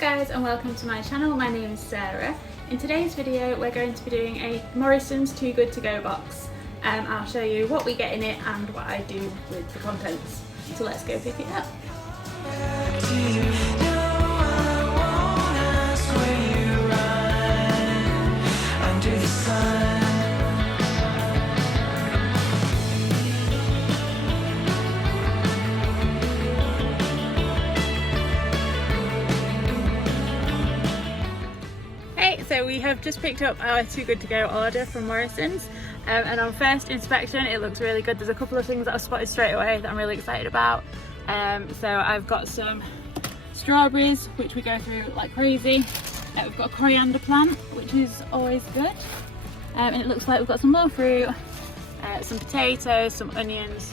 guys and welcome to my channel. My name is Sarah. In today's video we're going to be doing a Morrisons Too Good To Go box. I'll show you what we get in it and what I do with the contents. So let's go pick it up. So we have just picked up our Too Good To Go order from Morrisons, and on first inspection it looks really good. There's a couple of things that I spotted straight away that I'm really excited about. So I've got some strawberries which we go through like crazy. We've got a coriander plant which is always good, and it looks like we've got some more fruit, some potatoes, some onions,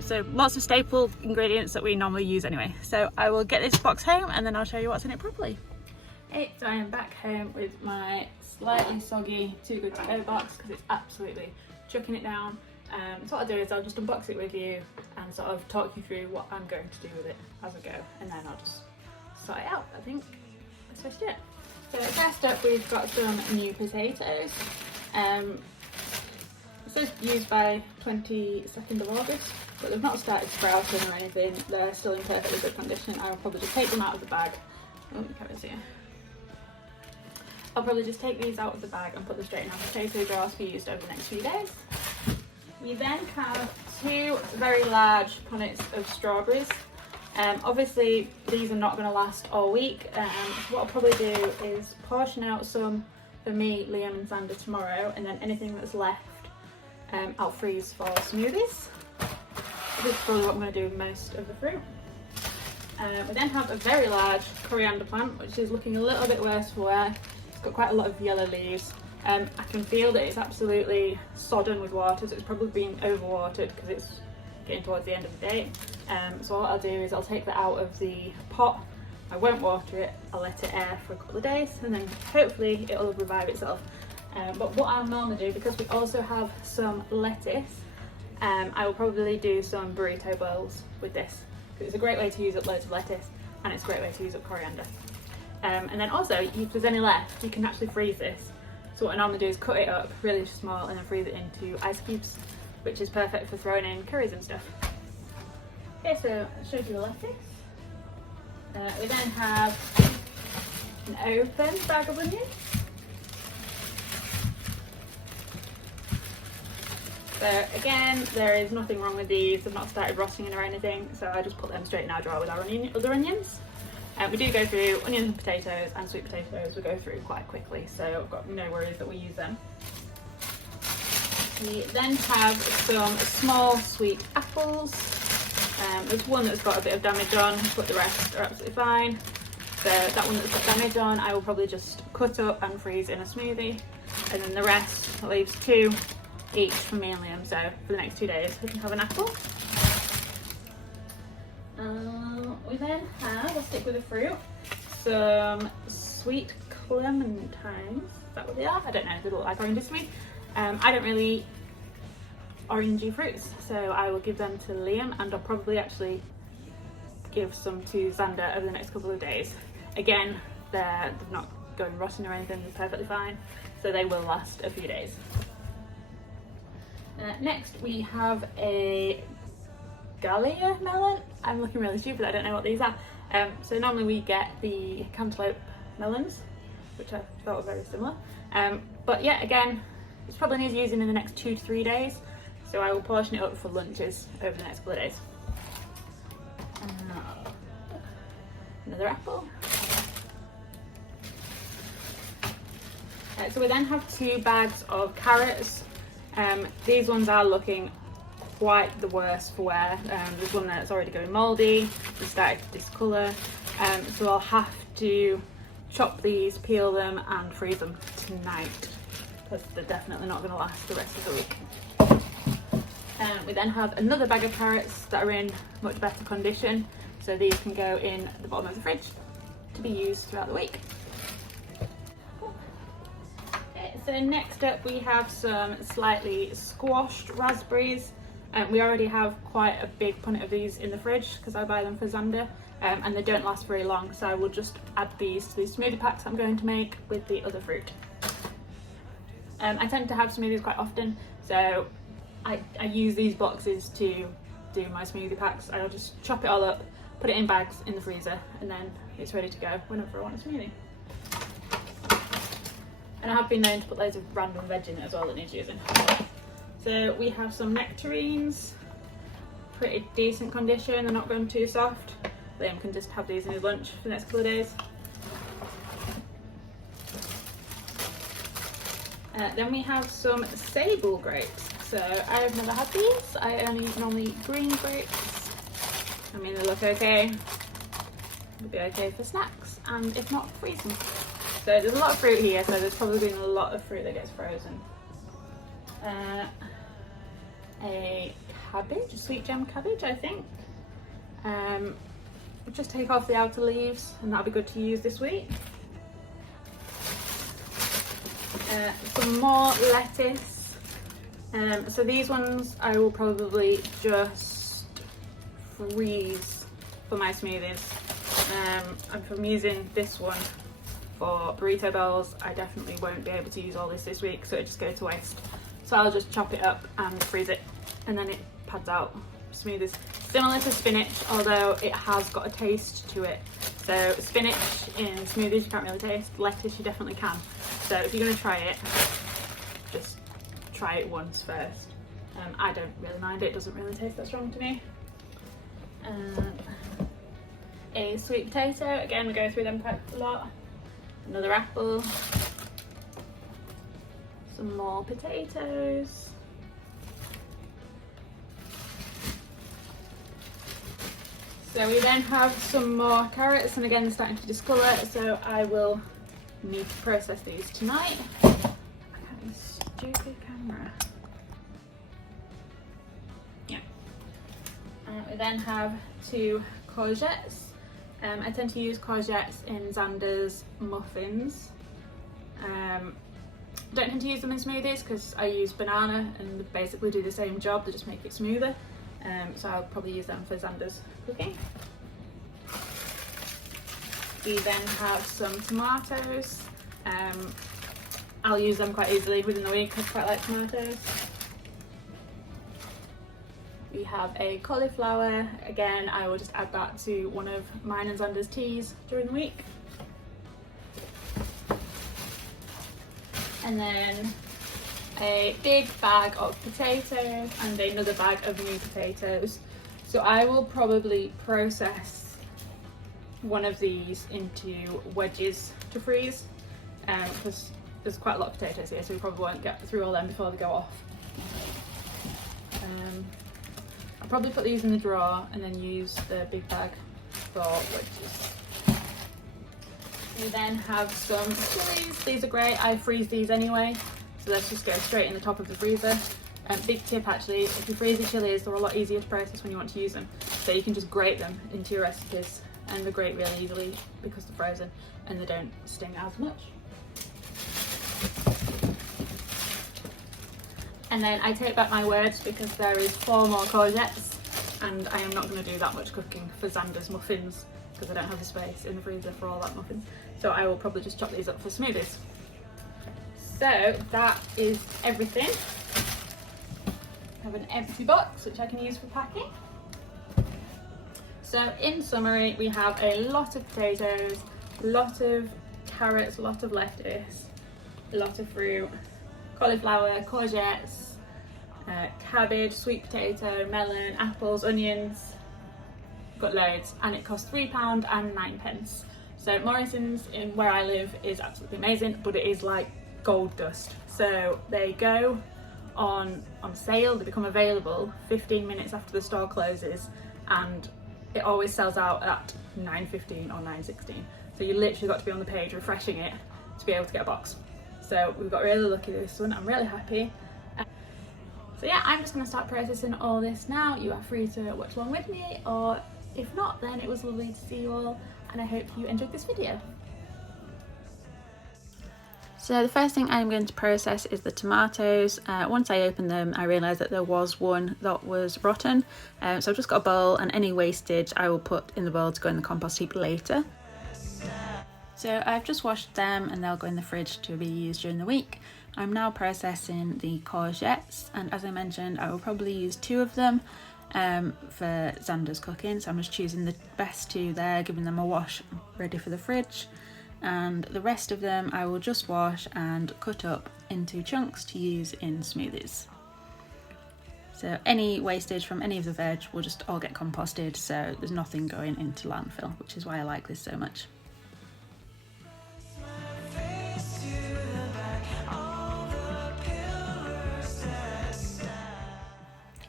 so lots of staple ingredients that we normally use anyway. So I will get this box home and then I'll show you what's in it properly. Hey, so I am back home with my slightly soggy Too Good To Go box because it's absolutely chucking it down. So what I'll do is I'll just unbox it with you and sort of talk you through what I'm going to do with it as I go, and then I'll just sort it out. I think that's just it. So first up we've got some new potatoes. It says used by 22nd of August, but they've not started sprouting or anything. They're still in perfectly good condition. I will probably just take them out of the bag. Oh, you can't see it. I'll probably just take these out of the bag and put them straight in our potato jars to be used over the next few days. We then have two very large punnets of strawberries. Obviously these are not going to last all week, so what I'll probably do is portion out some for me, Liam and Xander tomorrow, and then anything that's left I'll freeze for smoothies. This is probably what I'm going to do with most of the fruit. We then have a very large coriander plant which is looking a little bit worse for wear. It's got quite a lot of yellow leaves. I can feel that it's absolutely sodden with water, so it's probably been overwatered because it's getting towards the end of the day. So what I'll do is I'll take that out of the pot. I won't water it, I'll let it air for a couple of days and then hopefully it'll revive itself. But what I'll normally do, because we also have some lettuce, I will probably do some burrito bowls with this. It's a great way to use up loads of lettuce and it's a great way to use up coriander. And then also, if there's any left, you can actually freeze this. So what I normally do is cut it up really small and then freeze it into ice cubes, which is perfect for throwing in curries and stuff. Okay, so I'll show you the lettuce. We then have an open bag of onions. So again, there is nothing wrong with these. They've not started rotting or anything, so I just put them straight in our drawer with our other onions. We do go through onions and potatoes and sweet potatoes. We go through quite quickly, so I've got no worries that we use them. We then have some small sweet apples. There's one that's got a bit of damage on, but the rest are absolutely fine. So that one that's got damage on, I will probably just cut up and freeze in a smoothie. And then the rest leaves two each for me and Liam, so for the next 2 days we can have an apple. We then have, I'll stick with the fruit, some sweet clementines. Is that what they are? I don't know, they look like oranges to me. I don't really eat orangey fruits, so I will give them to Liam, and I'll probably actually give some to Xander over the next couple of days. Again, they're not going rotten or anything, they're perfectly fine, so they will last a few days. Next we have a Gallia melon. I'm looking really stupid, I don't know what these are. So normally we get the cantaloupe melons, which I thought were very similar. But yeah, again, it's probably needs using in the next 2 to 3 days, so I will portion it up for lunches over the next couple of days. Another apple. So we then have 2 bags of carrots. These ones are looking quite the worst for wear. There's one that's already going mouldy, it's started to discolour, so I'll have to chop these, peel them and freeze them tonight because they're definitely not going to last the rest of the week. We then have another bag of carrots that are in much better condition, so these can go in the bottom of the fridge to be used throughout the week. So next up we have some slightly squashed raspberries. We already have quite a big punnet of these in the fridge because I buy them for Xander, and they don't last very long, so I will just add these to these smoothie packs I'm going to make with the other fruit. I tend to have smoothies quite often, so I use these boxes to do my smoothie packs. I'll just chop it all up, put it in bags in the freezer, and then it's ready to go whenever I want a smoothie. And I have been known to put loads of random veg in it as well that needs using. So we have some nectarines, pretty decent condition, they're not going too soft. Liam can just have these in his lunch for the next couple of days. Then we have some sable grapes. So I have never had these, I only normally eat green grapes. I mean, they look okay, they'll be okay for snacks, and if not, freeze them. So there's a lot of fruit here, so there's probably been a lot of fruit that gets frozen. A cabbage, a sweet gem cabbage, I think. Just take off the outer leaves, and that'll be good to use this week. Some more lettuce. So these ones I will probably just freeze for my smoothies. And from using this one for burrito bowls, I definitely won't be able to use all this week, so it just goes to waste. So I'll just chop it up and freeze it, and then it pads out smoothies. Similar to spinach, although it has got a taste to it. So spinach in smoothies you can't really taste, lettuce you definitely can. So if you're going to try it, just try it once first. I don't really mind it, doesn't really taste that strong to me. A sweet potato, again we go through them quite a lot. Another apple. Some more potatoes. So we then have some more carrots, and again they're starting to discolour, so I will need to process these tonight. I got this stupid camera. Yeah. We then have 2 courgettes. I tend to use courgettes in Xander's muffins. Don't tend to use them in smoothies because I use banana and they basically do the same job, they just make it smoother. So I'll probably use them for Xander's cooking. We then have some tomatoes. I'll use them quite easily within the week, I quite like tomatoes. We have a cauliflower. Again, I will just add that to one of mine and Xander's teas during the week. And then a big bag of potatoes and another bag of new potatoes. So I will probably process one of these into wedges to freeze, because there's quite a lot of potatoes here, so we probably won't get through all them before they go off. I'll probably put these in the drawer and then use the big bag for wedges. We then have some chilies. These are great, I freeze these anyway, so let's just go straight in the top of the freezer. Big tip actually, if you freeze your chilies, they're a lot easier to process when you want to use them. So you can just grate them into your recipes, and they grate really easily because they're frozen and they don't sting as much. And then I take back my words because there is 4 more courgettes, and I am not going to do that much cooking for Xander's muffins because I don't have the space in the freezer for all that muffins. So I will probably just chop these up for smoothies. So that is everything. I have an empty box which I can use for packing. So in summary, we have a lot of potatoes, a lot of carrots, a lot of lettuce, a lot of fruit, cauliflower, courgettes, cabbage, sweet potato, melon, apples, onions. Got loads, and it costs £3 and 9p. So Morrisons in where I live is absolutely amazing, but it is like gold dust. So they go on sale, they become available 15 minutes after the store closes, and it always sells out at 9:15 or 9:16. So you literally got to be on the page refreshing it to be able to get a box. So we've got really lucky with this one, I'm really happy. So yeah, I'm just going to start processing all this now. You are free to watch along with me, or if not, then it was lovely to see you all, and I hope you enjoyed this video. So the first thing I'm going to process is the tomatoes. Once I opened them, I realised that there was one that was rotten. So I've just got a bowl, and any wastage I will put in the bowl to go in the compost heap later. So I've just washed them and they'll go in the fridge to be used during the week. I'm now processing the courgettes, and as I mentioned, I will probably use 2 of them for Xander's cooking. So I'm just choosing the best 2 there, giving them a wash ready for the fridge. And the rest of them I will just wash and cut up into chunks to use in smoothies. So any wastage from any of the veg will just all get composted, so there's nothing going into landfill, which is why I like this so much.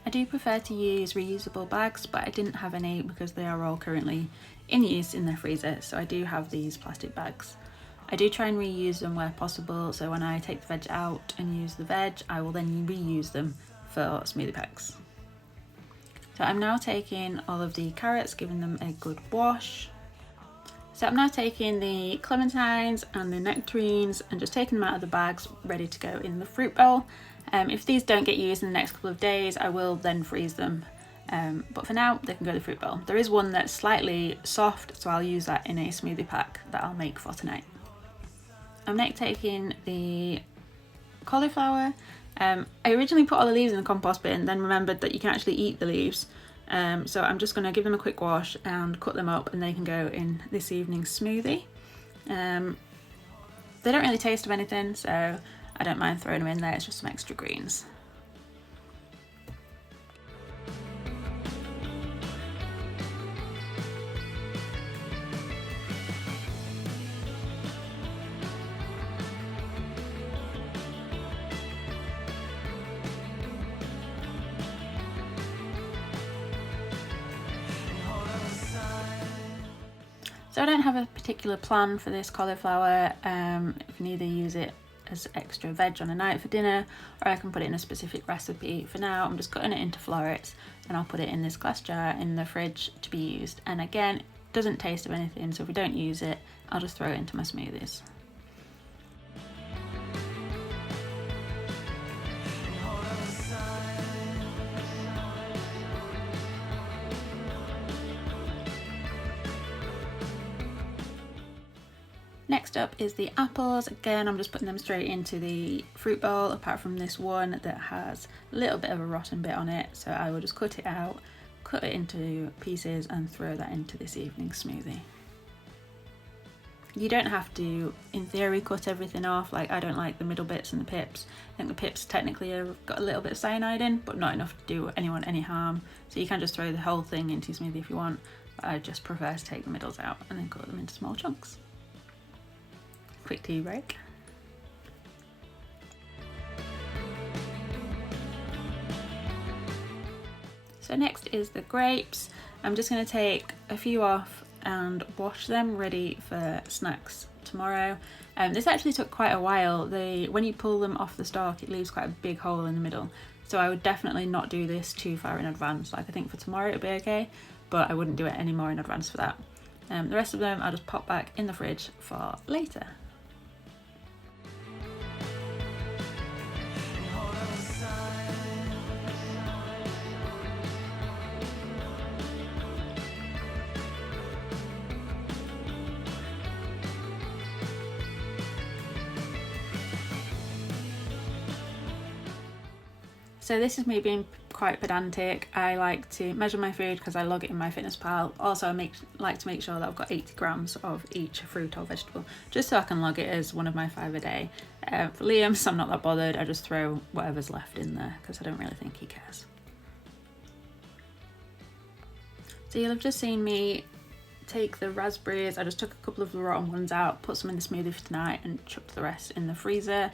I do prefer to use reusable bags, but I didn't have any because they are all currently in use in the freezer, so I do have these plastic bags. I do try and reuse them where possible, so when I take the veg out and use the veg, I will then reuse them for smoothie packs. So I'm now taking all of the carrots, giving them a good wash. So I'm now taking the clementines and the nectarines and just taking them out of the bags, ready to go in the fruit bowl. If these don't get used in the next couple of days, I will then freeze them. But for now, they can go in the fruit bowl. There is one that's slightly soft, so I'll use that in a smoothie pack that I'll make for tonight. I'm next taking the cauliflower. I originally put all the leaves in the compost bin, then remembered that you can actually eat the leaves. So I'm just going to give them a quick wash and cut them up, and they can go in this evening's smoothie. They don't really taste of anything, so I don't mind throwing them in there. It's just some extra greens. So I don't have a particular plan for this cauliflower. You can either use it as extra veg on a night for dinner, or I can put it in a specific recipe. For now, I'm just cutting it into florets, and I'll put it in this glass jar in the fridge to be used. And again, it doesn't taste of anything, so if we don't use it, I'll just throw it into my smoothies. Next up is the apples. Again, I'm just putting them straight into the fruit bowl, apart from this one that has a little bit of a rotten bit on it. So I will just cut it out, cut it into pieces, and throw that into this evening's smoothie. You don't have to, in theory, cut everything off. Like, I don't like the middle bits and the pips. I think the pips technically have got a little bit of cyanide in, but not enough to do anyone any harm. So you can just throw the whole thing into your smoothie if you want, but I just prefer to take the middles out and then cut them into small chunks. Quick tea break. So next is the grapes. I'm just going to take a few off and wash them ready for snacks tomorrow. This actually took quite a while. When you pull them off the stalk, it leaves quite a big hole in the middle. So I would definitely not do this too far in advance. Like, I think for tomorrow it'll be okay, but I wouldn't do it any more in advance for that. The rest of them I'll just pop back in the fridge for later. So this is me being quite pedantic. I like to measure my food because I log it in MyFitnessPal. Also, I like to make sure that I've got 80 grams of each fruit or vegetable, just so I can log it as one of my 5 a day. For Liam, I'm not that bothered. I just throw whatever's left in there because I don't really think he cares. So you'll have just seen me take the raspberries. I just took a couple of the rotten ones out, put some in the smoothie for tonight, and chucked the rest in the freezer.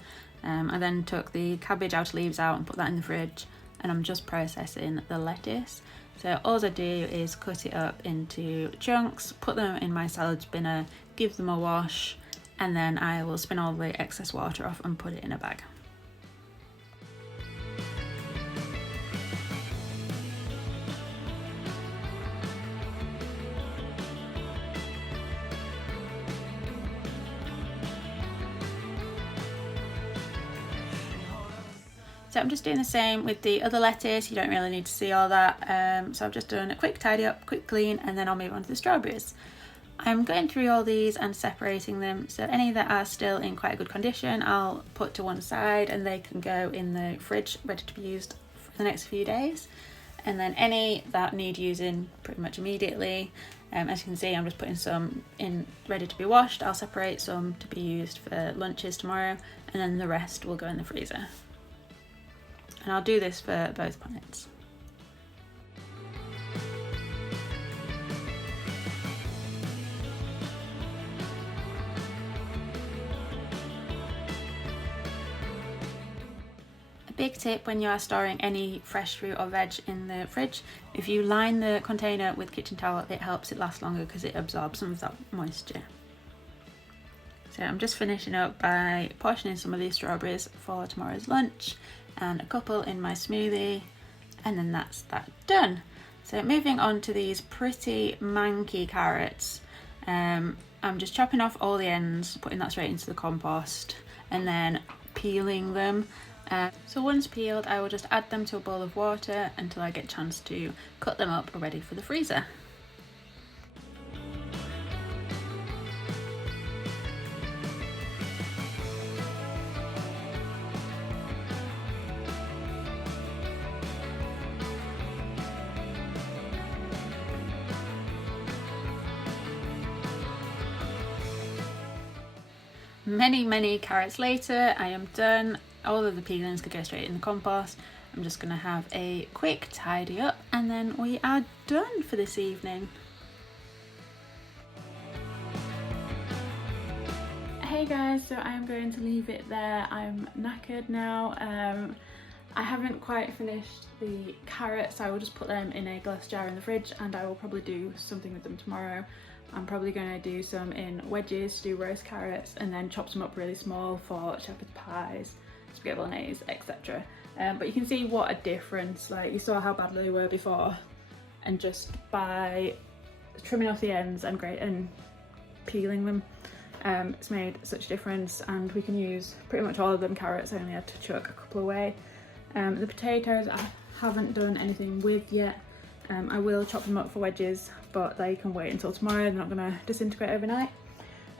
I then took the cabbage outer leaves out and put that in the fridge, and I'm just processing the lettuce. So all I do is cut it up into chunks, put them in my salad spinner, give them a wash, and then I will spin all the excess water off and put it in a bag. So I'm just doing the same with the other lettuce. You don't really need to see all that. So I've just done a quick tidy up, quick clean, and then I'll move on to the strawberries. I'm going through all these and separating them, so any that are still in quite a good condition I'll put to one side and they can go in the fridge ready to be used for the next few days. And then any that need using pretty much immediately, as you can see I'm just putting some in ready to be washed. I'll separate some to be used for lunches tomorrow and then the rest will go in the freezer. And I'll do this for both punnets. Big tip when you are storing any fresh fruit or veg in the fridge, if you line the container with kitchen towel it helps it last longer because it absorbs some of that moisture. So I'm just finishing up by portioning some of these strawberries for tomorrow's lunch and a couple in my smoothie, and then that's that done. So moving on to these pretty manky carrots, I'm just chopping off all the ends, putting that straight into the compost and then peeling them. So once peeled I will just add them to a bowl of water until I get a chance to cut them up ready for the freezer. Many carrots later, I am done. All of the peelings could go straight in the compost. I'm just going to have a quick tidy up and then we are done for this evening. Hey guys, so I am going to leave it there. I'm knackered now. I haven't quite finished the carrots. I will just put them in a glass jar in the fridge and I will probably do something with them tomorrow. I'm probably going to do some in wedges to do roast carrots and then chop some up really small for shepherd's pies, spaghetti bolognese, etc. But you can see what a difference, like you saw how bad they were before, and just by trimming off the ends and peeling them, it's made such a difference. And we can use pretty much all of them carrots. I only had to chuck a couple away. The potatoes I haven't done anything with yet. I will chop them up for wedges, but they can wait until tomorrow. They're not going to disintegrate overnight.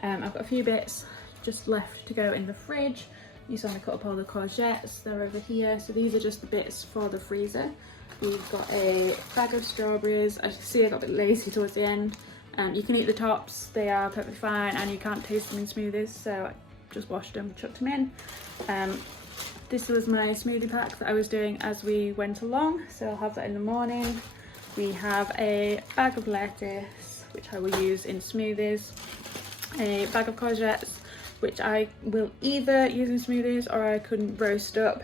I've got a few bits just left to go in the fridge. You saw me cut up all the courgettes, they're over here. So these are just the bits for the freezer. We've got a bag of strawberries. As you can see I got a bit lazy towards the end. You can eat the tops, they are perfectly fine, and you can't taste them in smoothies, so I just washed them, chucked them in. This was my smoothie pack that I was doing as we went along, so I'll have that in the morning. We have a bag of lettuce, which I will use in smoothies, a bag of courgettes, which I will either use in smoothies or I could roast up,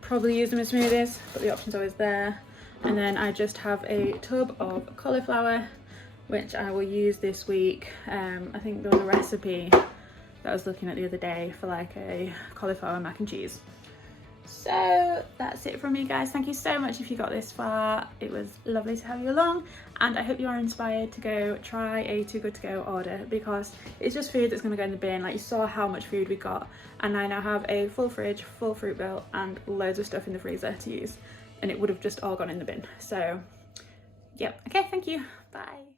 probably use them in smoothies, but the option's always there. And then I just have a tub of cauliflower, which I will use this week. I think there was a recipe that I was looking at the other day for like a cauliflower mac and cheese. So that's it from me guys. Thank you so much if you got this far. It was lovely to have you along, and I hope you are inspired to go try a Too Good To Go order, because it's just food that's going to go in the bin. Like you saw how much food we got, and I now have a full fridge, full fruit bowl and loads of stuff in the freezer to use, and it would have just all gone in the bin. So yep, okay, thank you, bye.